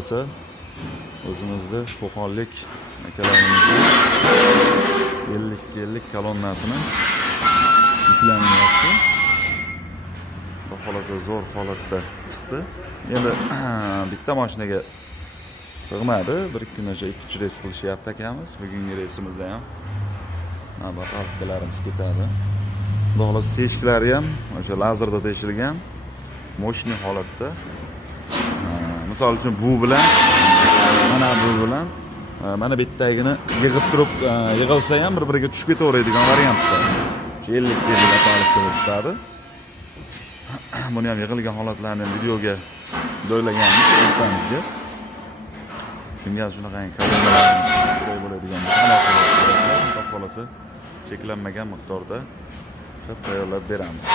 xolasa o'zimizni Qo'qonlik akalarimizni 50 kolonnasini yuklanyapti. Xudo xolasa zo'r holatda chiqdi. Endi bitta mashinaga sig'madi. Bir kungacha 2 reys qilishyapti akamiz. Bugungi reysimizda ham navbat avtolarimiz ketadi. Xudo xolasa teshiklari ham o'sha lazerda teshilgan. Moshni holatda. Misol uchun bu bilan mana bittagini yig'ib turib, yig'ilsa ham bir-biriga tushib ketaveradigan variantda. 50 kelga solishtirib chiqadi. Buni ham yig'ilgan holatlarni videoga joylaganmiz o'rtamizga. Kimga shunaqa kalonlar bo'ladigan bo'lsa, xolasa cheklanmagan miqdorda qilib tayyorlab beramiz.